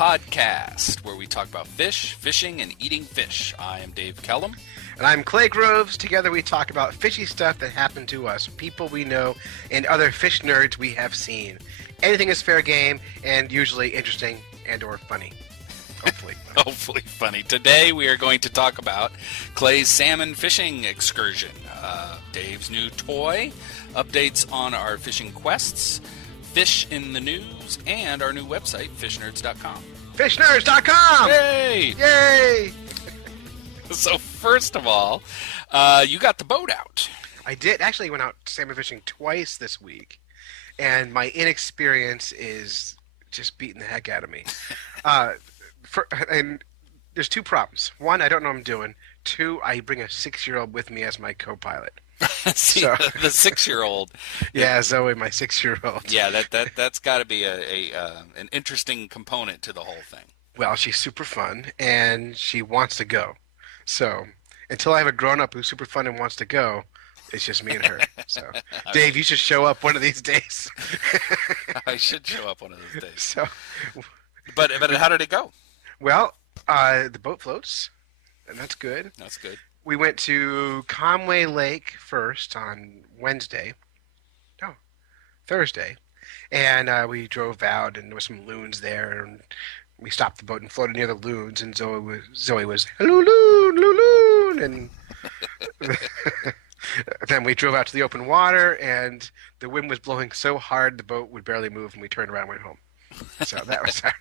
podcast, where we talk about fish, fishing, and eating fish. I am Dave Kellum. And I'm Clay Groves. Together we talk about fishy stuff that happened to us, people we know, and other fish nerds we have seen. Anything is fair game, and usually interesting and or funny. Hopefully. Hopefully funny. Today we are going to talk about Clay's salmon fishing excursion, Dave's new toy, updates on our fishing quests, fish in the news, and our new website, fishnerds.com. Fishnerds.com! Yay! Yay! So first of all, you got the boat out. I did. Actually, went out salmon fishing twice this week, and my inexperience is just beating the heck out of me. And there's two problems. One, I don't know what I'm doing. Two, I bring a 6-year-old with me as my co-pilot. See, so, the 6-year-old. Yeah, Zoe, my 6-year-old. Yeah, that's got to be an interesting component to the whole thing. Well, she's super fun, and she wants to go. So until I have a grown-up who's super fun and wants to go, it's just me and her. So, Dave, you should show up one of these days. I should show up one of those days. So, but how did it go? Well, the boat floats, and that's good. That's good. We went to Conway Lake first on Thursday, and we drove out, and there were some loons there, and we stopped the boat and floated near the loons, and Zoe was hello loon, and then we drove out to the open water, and the wind was blowing so hard the boat would barely move, and we turned around and went home. So that was our...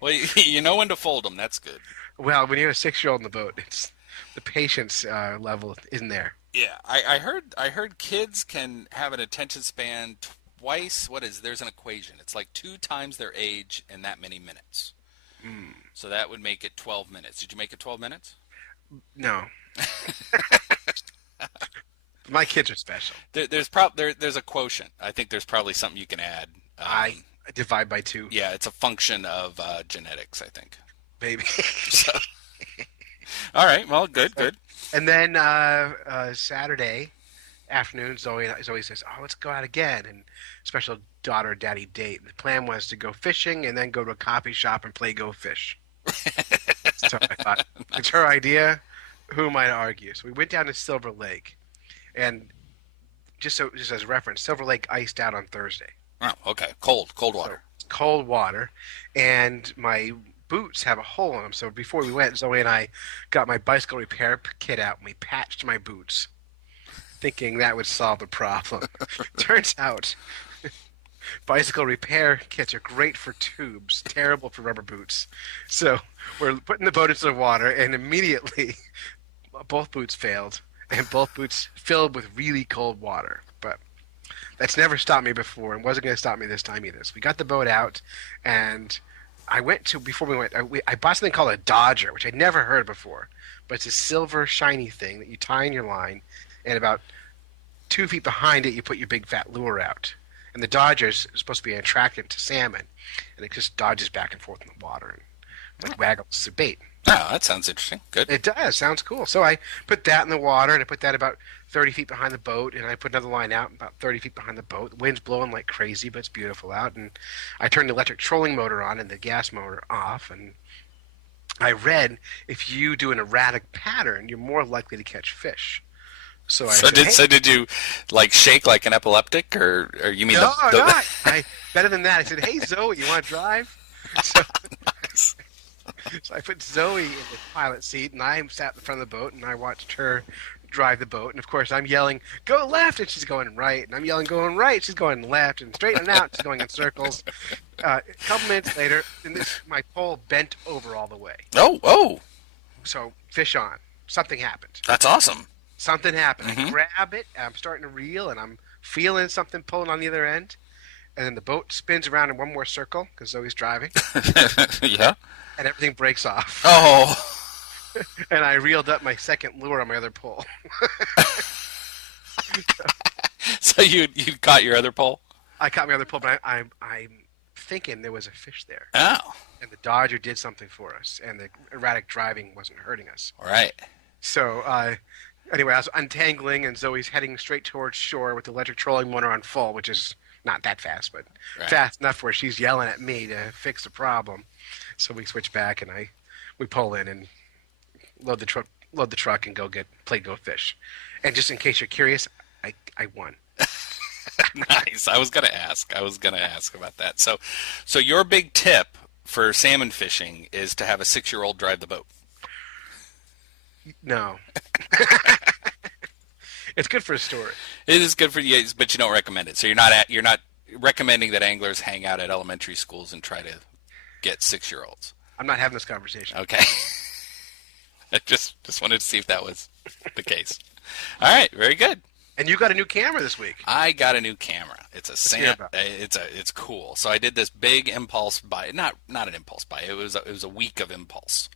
Well, you know when to fold them. That's good. Well, when you have a 6-year-old in the boat, it's the patience level isn't there. Yeah, I heard kids can have an attention span twice. There's an equation. It's like 2 times their age in that many minutes. So that would make it 12 minutes. Did you make it 12 minutes? No. My kids are special. There's a quotient. I think there's probably something you can add. I divide by 2. Yeah, it's a function of genetics, I think. Maybe. So. All right. Well, good. And then Saturday afternoon, Zoe says, "Oh, let's go out again." And special daughter-daddy date. The plan was to go fishing and then go to a coffee shop and play Go Fish. So I thought, it's her idea. Who am I to argue? So we went down to Silver Lake, and just as a reference, Silver Lake iced out on Thursday. Oh, okay. Cold water. So, cold water, and my boots have a hole in them. So before we went, Zoe and I got my bicycle repair kit out, and we patched my boots, thinking that would solve the problem. Turns out, bicycle repair kits are great for tubes, terrible for rubber boots. So we're putting the boat into the water, and immediately both boots failed, and both boots filled with really cold water. But that's never stopped me before, and wasn't going to stop me this time either. So we got the boat out, and I bought something called a Dodger, which I'd never heard of before. But it's a silver shiny thing that you tie in your line, and about 2 feet behind it, you put your big fat lure out. And the Dodger is supposed to be an attractant to salmon, and it just dodges back and forth in the water and waggles the bait. Oh, that sounds interesting. Good. It does. Sounds cool. So I put that in the water, and I put that about 30 feet behind the boat, and I put another line out about 30 feet behind the boat. The wind's blowing like crazy, but it's beautiful out. And I turned the electric trolling motor on and the gas motor off, and I read if you do an erratic pattern, you're more likely to catch fish. So did you like shake like an epileptic, or you mean no? I better than that. I said, "Hey Zoe, you want to drive?" So, nice. So I put Zoe in the pilot seat, and I sat in front of the boat, and I watched her drive the boat. And of course, I'm yelling, "Go left!" and she's going right, and I'm yelling, "Going right!" she's going left, and straighten out, she's going in circles. A couple minutes later, and my pole bent over all the way. Oh! So fish on. Something happened. That's awesome. Something happened. I grab it, and I'm starting to reel, and I'm feeling something pulling on the other end. And then the boat spins around in one more circle, because Zoe's driving. Yeah. And everything breaks off. Oh. And I reeled up my second lure on my other pole. So you caught your other pole? I caught my other pole, but I'm thinking there was a fish there. Oh. And the Dodger did something for us, and the erratic driving wasn't hurting us. All right. So anyway, I was untangling, and Zoe's heading straight towards shore with the electric trolling motor on full, which is not that fast, but Right. fast enough where she's yelling at me to fix the problem. So we switch back, and we pull in and load the truck, and go fish. And just in case you're curious, I won. Nice. I was gonna ask. I was gonna ask about that. So your big tip for salmon fishing is to have a 6-year-old drive the boat. No, it's good for a story. It is good for you, but you don't recommend it. So you're not recommending that anglers hang out at elementary schools and try to get 6-year-olds. I'm not having this conversation. Okay. I just wanted to see if that was the case. All right, very good. And you got a new camera this week. I got a new camera. It's a hear Sam. about It's cool. So I did this big impulse buy. Not an impulse buy. It was a week of impulse.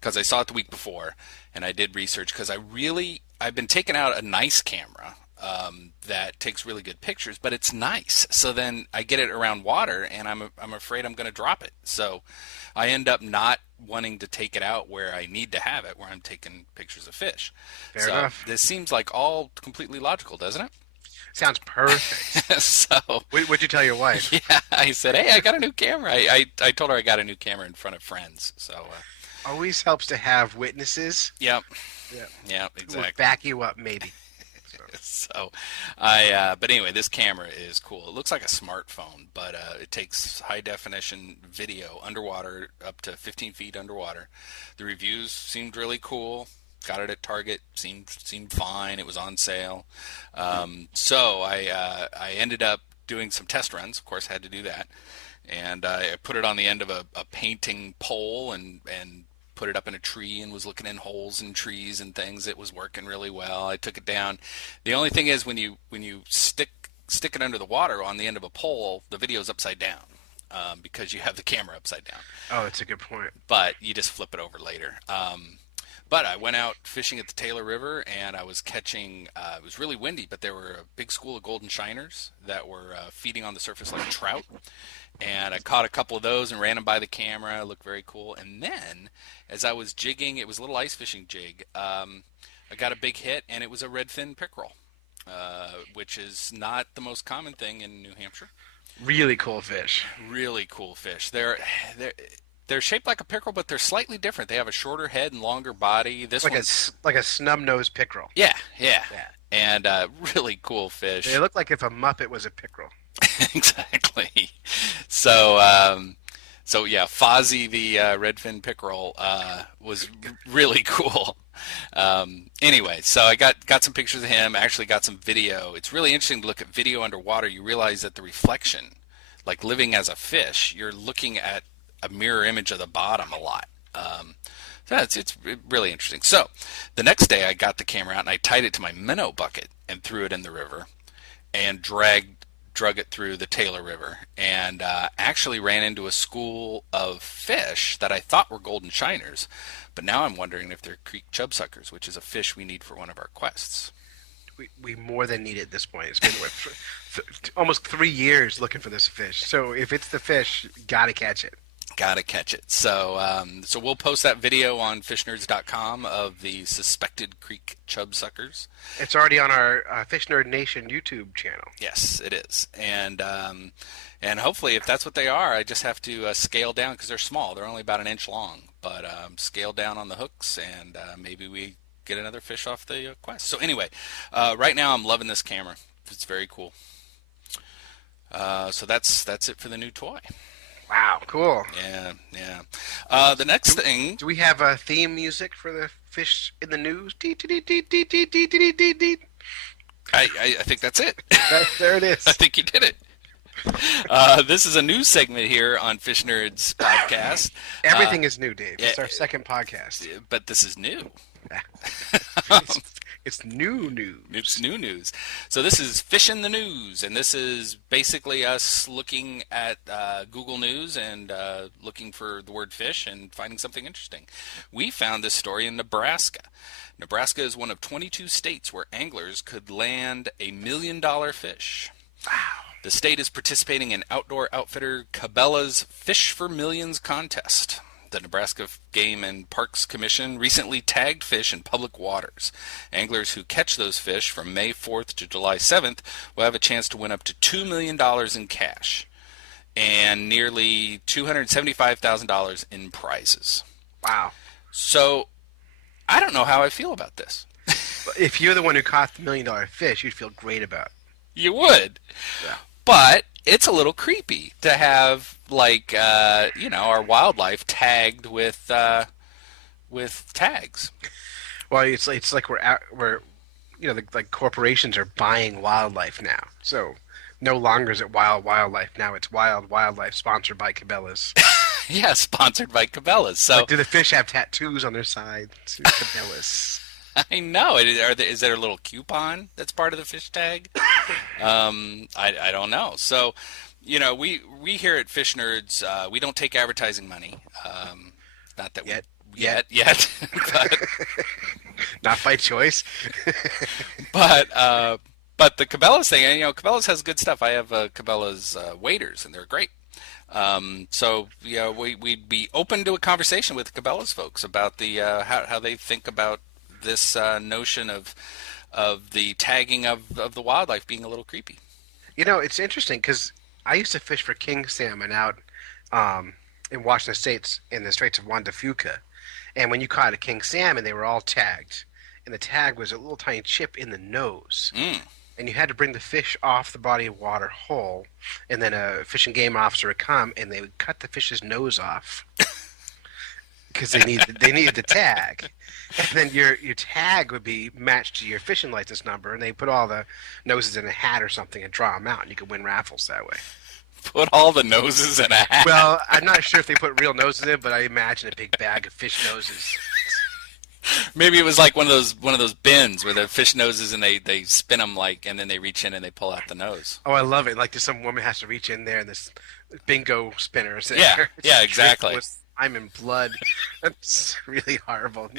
Because I saw it the week before, and I did research because I've been taking out a nice camera that takes really good pictures, but it's nice. So then I get it around water, and I'm afraid I'm going to drop it. So I end up not wanting to take it out where I need to have it, where I'm taking pictures of fish. Fair enough. This seems like all completely logical, doesn't it? Sounds perfect. So What'd you tell your wife? yeah, I said, hey, I got a new camera. I told her I got a new camera in front of friends. So Always helps to have witnesses. yep, Yeah. yeah, Who will exactly. back you up, maybe. So but anyway, this camera is cool. It looks like a smartphone, but it takes high definition video underwater up to 15 feet underwater. The reviews seemed really cool. Got it at Target. Seemed fine. It was on sale. So I ended up doing some test runs. Of course, had to do that, and I put it on the end of a painting pole and put it up in a tree and was looking in holes in trees and things. It was working really well. I took it down. The only thing is when you stick it under the water on the end of a pole, the video's upside down because you have the camera upside down. Oh, that's a good point. But you just flip it over later. But I went out fishing at the Taylor River, and I was catching, it was really windy, but there were a big school of golden shiners that were feeding on the surface like trout. And I caught a couple of those and ran them by the camera. It looked very cool. And then, as I was jigging, it was a little ice fishing jig, I got a big hit, and it was a redfin pickerel, which is not the most common thing in New Hampshire. Really cool fish. Really cool fish. They're shaped like a pickerel, but they're slightly different. They have a shorter head and longer body. This one's Like a snub-nosed pickerel. yeah, Yeah. and really cool fish. They look like if a Muppet was a pickerel. Exactly. So yeah, Fozzie the redfin pickerel was really cool. Anyway, so I got some pictures of him. Actually, got some video. It's really interesting to look at video underwater. You realize that the reflection, like living as a fish, you're looking at a mirror image of the bottom a lot. So it's really interesting. So the next day I got the camera out and I tied it to my minnow bucket and threw it in the river and drug it through the Taylor River and actually ran into a school of fish that I thought were golden shiners, but now I'm wondering if they're creek chubsuckers, which is a fish we need for one of our quests. We more than need it at this point. It's been almost 3 years looking for this fish. So if it's the fish, gotta catch it. Gotta catch it. So so we'll post that video on fishnerds.com of the suspected creek chubsuckers. It's already on our Fish Nerd Nation YouTube channel. Yes, it is. And hopefully, if that's what they are, I just have to scale down because they're small. They're only about an inch long, but scale down on the hooks, and maybe we get another fish off the quest. So anyway, right now I'm loving this camera. It's very cool. So that's it for the new toy. Wow, cool. Yeah. The next thing. Do we have a theme music for the fish in the news? I think that's it. There it is. I think you did it. This is a new segment here on Fish Nerds podcast. Everything is new, Dave. It's our second podcast. But this is new. It's new news. It's new news. So this is Fish in the News, and this is basically us looking at Google News and looking for the word fish and finding something interesting. We found this story in Nebraska. Nebraska is one of 22 states where anglers could land $1 million fish. Wow. The state is participating in outdoor outfitter Cabela's Fish for Millions contest. The Nebraska Game and Parks Commission recently tagged fish in public waters. Anglers who catch those fish from May 4th to July 7th will have a chance to win up to $2 million in cash and nearly $275,000 in prizes. Wow. So, I don't know how I feel about this. If you're the one who caught the $1 million fish, you'd feel great about it. You would. Yeah. But it's a little creepy to have, like, our wildlife tagged with tags. Well, it's like we're like corporations are buying wildlife now. So no longer is it wild wildlife. Now it's wild wildlife, sponsored by Cabela's. Yeah, sponsored by Cabela's. So, like, do the fish have tattoos on their side? To Cabela's. I know. Is there a little coupon that's part of the fish tag? I don't know. So, we here at Fish Nerds, we don't take advertising money. Not that yet, but not by choice. but the Cabela's thing, and Cabela's has good stuff. I have Cabela's waders, and they're great. So we'd be open to a conversation with Cabela's folks about the how they think about this notion of the tagging of the wildlife being a little creepy. It's interesting because I used to fish for king salmon out in Washington State in the Straits of Juan de Fuca, and when you caught a king salmon, they were all tagged, and the tag was a little tiny chip in the nose. And you had to bring the fish off the body of water whole, and then a fish and game officer would come, and they would cut the fish's nose off because they needed the tag. And then your tag would be matched to your fishing license number, and they put all the noses in a hat or something and draw them out, and you could win raffles that way. Put all the noses in a hat? Well, I'm not sure if they put real noses in, but I imagine a big bag of fish noses. Maybe it was like one of those bins where the fish noses and they spin them and then they reach in and they pull out the nose. Oh, I love it! Like some woman has to reach in there and this bingo spinner is there. Yeah, exactly. I'm in blood. That's really horrible.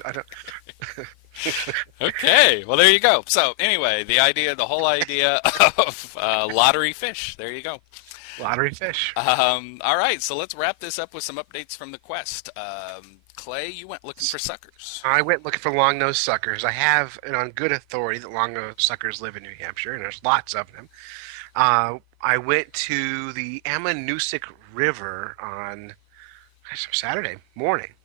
Okay, well there you go. So anyway, the whole idea of lottery fish. There you go. Lottery fish. All right, so let's wrap this up with some updates from the quest. Clay, you went looking for suckers. I went looking for long-nosed suckers. I have it on good authority that long-nosed suckers live in New Hampshire, and there's lots of them. I went to the Ammonoosuc River on Saturday morning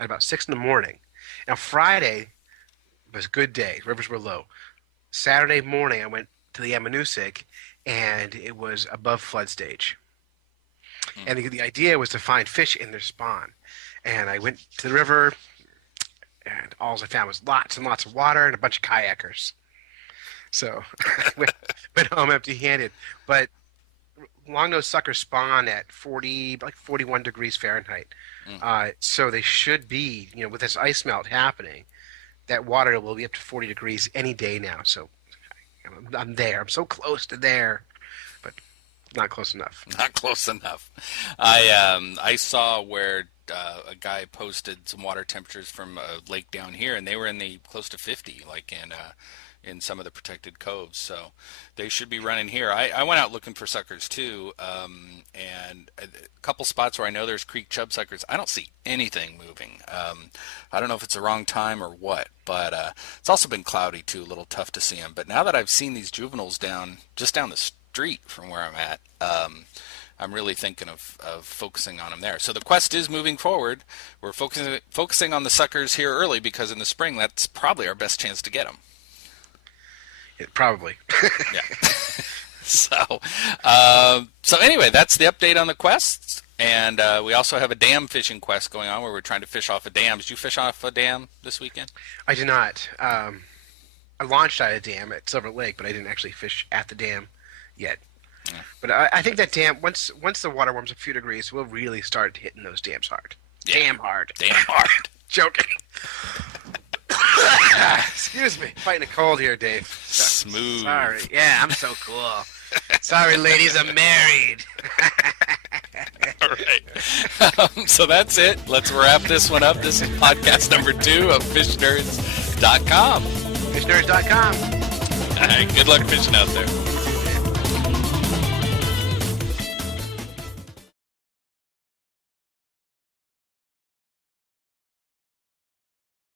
at about 6 in the morning. Now, Friday was a good day. Rivers were low. Saturday morning, I went to the Ammonoosuc, and it was above flood stage. And the idea was to find fish in their spawn. And I went to the river, and all I found was lots and lots of water and a bunch of kayakers. So I went home empty-handed. But long-nosed suckers spawn at 41 degrees Fahrenheit. So they should be, with this ice melt happening, that water will be up to 40 degrees any day now. So I'm there. I'm so close to there, but not close enough. Not close enough. I saw where a guy posted some water temperatures from a lake down here, and they were in the close to 50, like in some of the protected coves. So they should be running here. I went out looking for suckers too, and a couple spots where I know there's creek chub suckers. I don't see anything moving. I don't know if it's the wrong time or what, but it's also been cloudy too, a little tough to see them. But now that I've seen these juveniles just down the street from where I'm at, I'm really thinking of focusing on them there. So the quest is moving forward. We're focusing on the suckers here early because in the spring that's probably our best chance to get them. Probably. Yeah. So anyway, that's the update on the quests. And we also have a dam fishing quest going on where we're trying to fish off a dam. Did you fish off a dam this weekend? I did not. I launched out of a dam at Silver Lake, but I didn't actually fish at the dam yet. Yeah. But I think that dam, once the water warms a few degrees, we'll really start hitting those dams hard. Yeah. Damn hard. Damn hard. Joking. Excuse me. Fighting a cold here, Dave. Smooth. Sorry. Yeah, I'm so cool. Sorry, ladies, I'm married. All right. So that's it. Let's wrap this one up. This is podcast number 2 of FishNerds.com. FishNerds.com. All right. Good luck fishing out there.